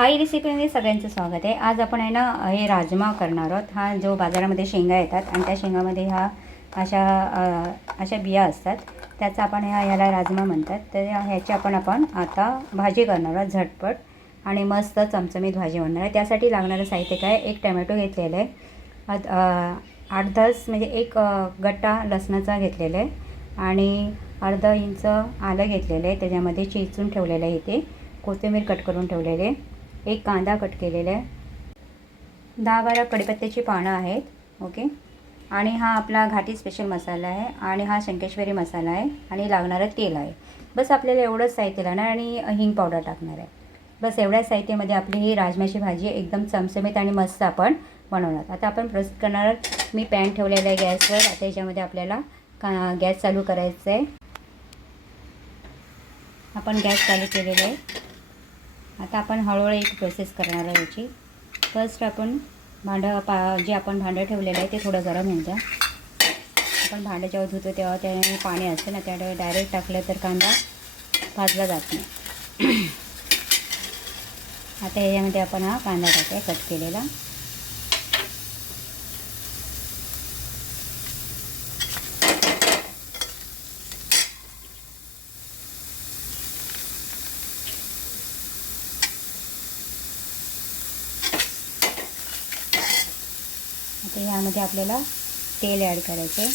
आई रेसिपीमध्ये सगळ्यांचं स्वागत आहे. आज आपण आहे ना हे राजमा करणार आहोत. हा जो बाजारामध्ये शेंगा येतात आणि त्या शेंगामध्ये ह्या अशा अशा बिया असतात. त्याचा आपण ह्या ह्याला राजमा म्हणतात. तर ह्याची आपण आपण आता भाजी करणार आहोत झटपट आणि मस्त चमचमीत भाजी बनणार आहे. त्यासाठी लागणारं साहित्य काय? एक टमॅटो घेतलेलं आहे. आठ दस म्हणजे एक गट्टा लसणाचा घेतलेला आहे आणि अर्धा इंच आलं घेतलेलं आहे. त्याच्यामध्ये चिचून ठेवलेलं आहे ते कोथिंबीर कट करून ठेवलेले आहे. एक कांदा कट केलेला आहे. दहा बारा कढीपत्त्याची पानं आहेत ओके? आणि हा आपला घाटी स्पेशल मसाला आहे आणि हा शंकेश्वरी मसाला आहे आणि लागणारं तेल आहे. बस आपल्याला एवढंच साहित्य लागणार आणि हिंग पावडर टाकणार आहे. बस एवढ्या साहित्यामध्ये आपली ही राजमाची भाजी एकदम चमचमीत आणि मस्त आपण बनवणार. आता आपण प्रस्तुत करणार मी पॅन ठेवलेला आहे गॅसवर. आता याच्यामध्ये आपल्याला का गॅस चालू करायचं आहे आपण गॅस चालू केलेला आहे. आता आपण हळूहळू एक प्रोसेस करणार आहे याची. फर्स्ट आपण भांडं पा जे आपण भांडं ठेवलेलं आहे ते थोडं गरम होऊन जा. आपण भांडं जेव्हा धुतो तेव्हा त्याने पाणी असतं ना त्यामुळे डायरेक्ट टाकलं तर कांदा भाजला जात नाही. आता याच्यामध्ये आपण हा कांदा टाकूया कट केलेला. आता ह्यामध्ये आपल्याला तेल ॲड करायचं आहे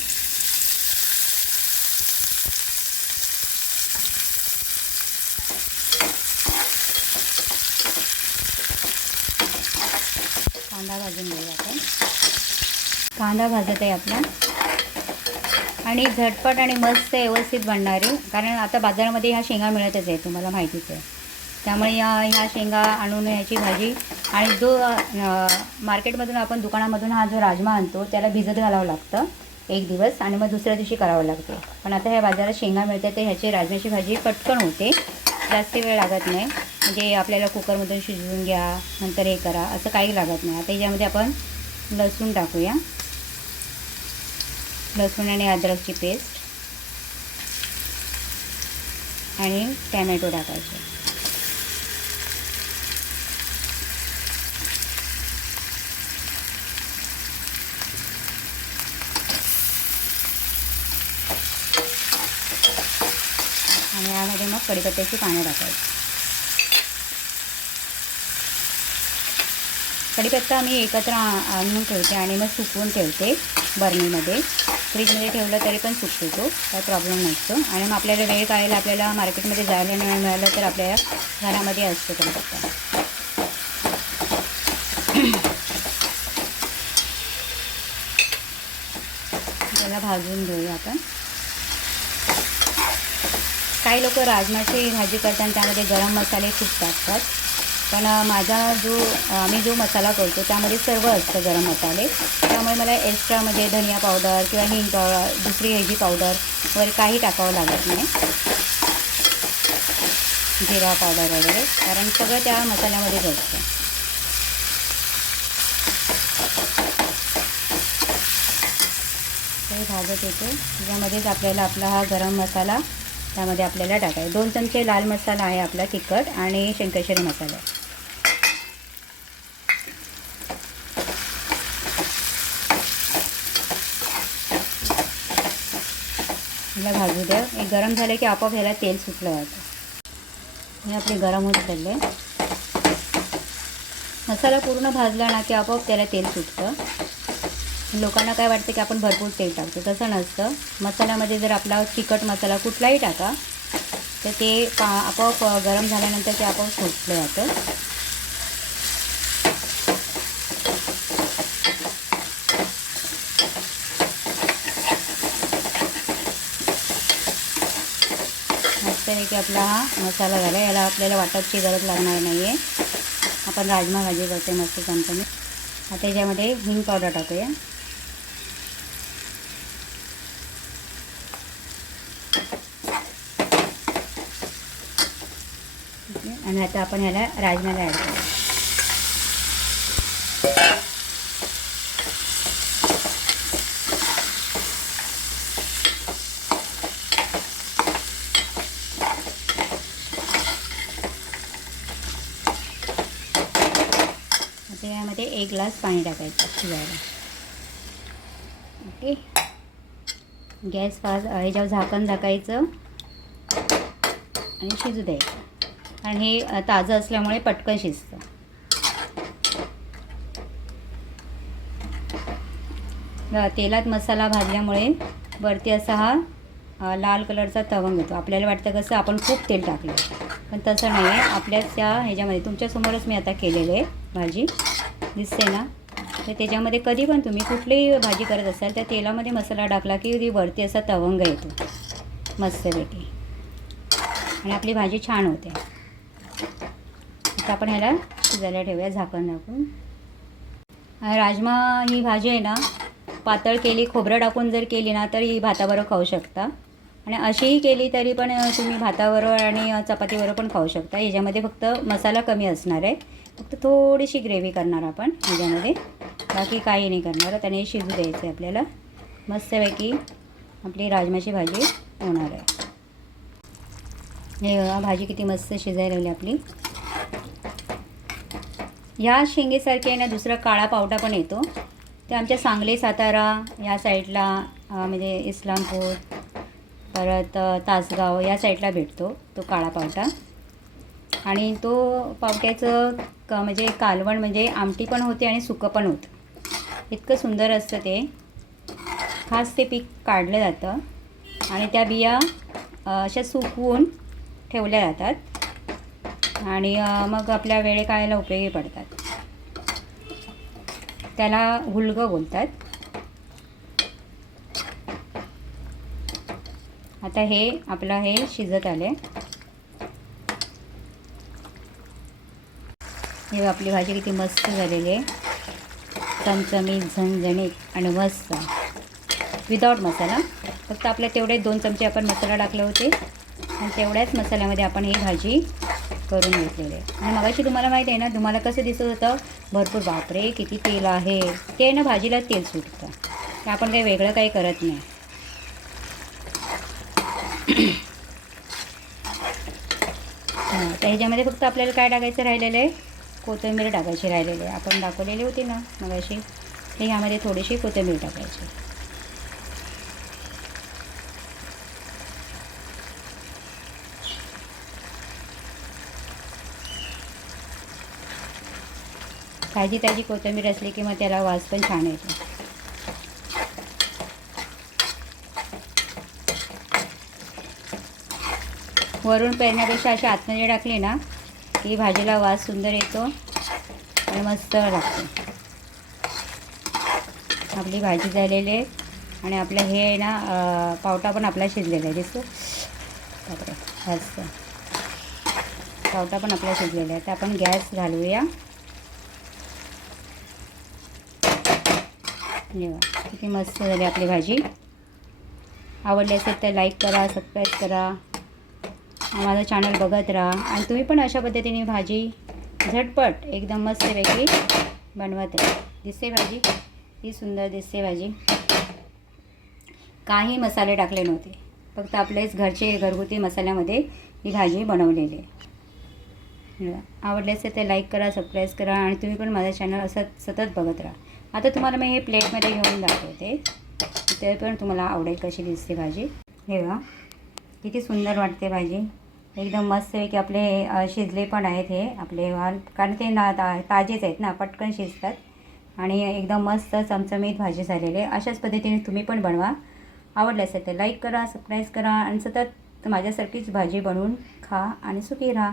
कांदा भाजून घेऊया आपण. कांदा भाजत आहे आपला. आणि झटपट आणि मस्त व्यवस्थित बनणारे कारण आता बाजारामध्ये ह्या शेंगा मिळतच आहे तुम्हाला माहितीच आहे. त्यामुळे या ह्या शेंगा आणून ह्याची भाजी आणि जो मार्केटमधून आपण दुकानामधून हा जो राजमा आणतो त्याला भिजत घालावं लागतं एक दिवस आणि मग दुसऱ्या दिवशी करावं लागते. पण आता ह्या बाजारात शेंगा मिळते तर ह्याची राजम्याची भाजी पटकन होते. जास्त वेळ लागत नाही. म्हणजे आपल्याला कुकरमधून शिजवून घ्या नंतर हे करा असं काही लागत नाही. आता याच्यामध्ये आपण लसूण टाकूया. लसूण आणि अद्रकची पेस्ट. आणि टॅमॅटो टाकायचे. आणि यामध्ये मग कढीपत्त्याची पानं टाकायची. कढीपत्ता मी एकत्र आणून ठेवते आणि मग सुकवून ठेवते बर्नीमध्ये फ्रीजमध्ये ठेवलं तरी पण सुकतो तो काय प्रॉब्लेम नसतो. आणि मग आपल्याला वेळ काढायला आपल्याला मार्केटमध्ये जायला नाही मिळालं तर आपल्या घरामध्ये असतो कढीपत्ता. त्याला भाजून घेऊया आपण. काही लोक राजमाची भाजी करताना त्यामध्ये गरम मसाले खूप टाकतात. पण माझा जो आम्ही जो मसाला करतो त्यामध्ये सर्व असतं गरम मसाले. त्यामुळे मला एक्स्ट्रामध्ये म्हणजे धनिया पावडर किंवा हिंग पावडर दुसरी ह्याची पावडर वगैरे काही टाकावं लागत नाही. जिरा पावडर वगैरे कारण सगळं त्या मसाल्यामध्येच असतं ते भाजत येतो. त्याच्यामध्येच आपल्याला आपला हा गरम मसाला त्यामध्ये आपल्याला टाकायचं. दोन चमचे लाल मसाला आहे आपला तिखट आणि शंकरशिरी मसाला. ह्याला भाजू द्या. हे गरम झालं की आपोआप ह्याला तेल सुटलं जातं. हे आपले गरम होत चालले. मसाला पूर्ण भाजला ना की आपोआप त्याला तेल सुटतं. लोकांना काय वाटतं की आपण भरपूर तेल टाकतो. तसं नसतं. मसाल्यामध्ये जर आपला तिखट मसाला कुठलाही टाका तर ते पा आपोआप गरम झाल्यानंतर ते आपोआप सुटलं जातं. मस्तपैकी आपला हा मसाला झाला. याला आपल्याला वाटपची गरज लागणार नाही आहे आपण राजमा भाजी करते मस्त चमचमीत. आता याच्यामध्ये हिंग पावडर टाकूया. आणि आता आपण ह्याला राजमाला ॲड करू. यामध्ये एक ग्लास पाणी टाकायचं शिजायला. ओके. गॅस फास्ट ह्याच्यावर झाकण झाकायचं आणि शिजू द्यायचं. आणि हे ताजं असल्यामुळे पटकन शिजतं. तेलात मसाला भाजल्यामुळे वरती असा हा लाल कलरचा तवंग येतो. आपल्याला वाटतं कसं आपण खूप तेल टाकलं पण तसं नाही आहे. आपल्याच त्या ह्याच्यामध्ये तुमच्यासमोरच मी आता केलेलं आहे भाजी. दिसते ना? तर त्याच्यामध्ये कधी पण तुम्ही कुठलीही भाजी करत असाल त्या तेलामध्ये मसाला टाकला की ती वरती असा तवंग येतो. मस्तपैकी आणि आपली भाजी छान होते. आता आपण ह्याला शिजायला ठेवूया झाकण टाकून राजमा ही भाजी आहे ना पातळ केली खोबरं टाकून जर केली ना तर ही भाताबरोबर खाऊ शकता. आणि अशीही केली तरी पण तुम्ही भाताबरोबर आणि चपातीबरोबर पण खाऊ शकता. ह्याच्यामध्ये फक्त मसाला कमी असणार आहे. फक्त थोडीशी ग्रेव्ही करणार आपण ह्याच्यामध्ये बाकी काही नाही करणार. त्याने शिजू द्यायचं आहे आपल्याला. मस्तपैकी आपली राजमाची भाजी होणार आहे. हे भाजी किती मस्त शिजायला लागली. आपली ह्या शेंगेसारखे आहे ना दुसरा काळा पावटा पण येतो. ते आमच्या सांगली सातारा या साईडला म्हणजे इस्लामपूर परत तासगाव या साईडला भेटतो तो काळा पावटा. आणि तो पावट्याचं क म्हणजे कालवण म्हणजे आमटी पण होते आणि सुकं पण होतं. इतकं सुंदर असतं ते. खास ते पीक काढलं जातं. आणि त्या बिया अशा सुकवून ठेवल्या जातात. आणि मग आपल्या वेळे काळाला उपयोगी पडतात. त्याला हुलगं बोलतात आता हे आपलं हे शिजत आले हे आपली भाजी किती मस्त झालेली आहे. चमचमीत झणझणीत आणि मस्त. विदाऊट मसाला. फक्त आपल्या तेवढे दोन चमचे आपण मसाला टाकले होते. आणि तेवढ्याच मसाल्यामध्ये आपण ही भाजी करून घेतलेले. आणि मगाशी तुम्हाला माहीत आहे ना तुम्हाला कसं दिसत होतं? भरपूर बापरे किती तेल आहे. ते ना भाजीला तेल सुटतं. ते आपण काही वेगळं काही करत नाही. हां तर ह्याच्यामध्ये फक्त आपल्याला काय टाकायचं राहिलेलं आहे? कोथिंबीर टाकायची राहिलेली आहे. आपण दाखवलेली होती ना मगाशी. तर ह्यामध्ये थोडीशी कोथिंबीर टाकायची. ताजी ताजी कोथिंबीर असली की मग त्याला वास पण छान येतो. वरून पेरण्यापेक्षा अशी आतमध्ये टाकली ना की भाजीला वास सुंदर येतो आणि मस्त लागते. आपली भाजी झालेली आहे आणि आपलं हे आहे ना पावटा पण आपला शिजलेला आहे दिसतो? बापरे मस्त. पावटा पण आपला शिजलेला आहे. तर आपण गॅस घालूया. हे किती मस्त झाली आपली भाजी. आवडली असेल तर लाईक करा सबस्क्राईब करा. माझं चॅनल बघत राहा. आणि तुम्ही पण अशा पद्धतीने भाजी झटपट एकदम मस्तपैकी बनवत राहा. दिसते भाजी? ही सुंदर दिसते भाजी. काही मसाले टाकले नव्हते. फक्त आपलेच घरचे घरगुती मसाल्यामध्ये ही भाजी बनवलेली आहे. हे आवडले असेल तर लाईक करा सबस्क्राईब करा. आणि तुम्ही पण माझं चॅनल असं सतत बघत राहा. आता तुम्हाला मी हे प्लेटमध्ये घेऊन दाखवते. ते पण तुम्हाला आवडेल कशी दिसते भाजी. हे बघा किती सुंदर वाटते भाजी. एकदम मस्त आहे की आपले शिजले पण आहेत हे. आपले वाल कारण ते ना ता ताजेच आहेत ना पटकन शिजतात. आणि एकदम मस्त चमचमीत भाजी झालेली आहे. अशाच पद्धतीने तुम्ही पण बनवा. आवडलं असेल तर लाईक करा सबस्क्राईब करा आणि सतत माझ्यासारखीच भाजी बनवून खा आणि सुखी राहा.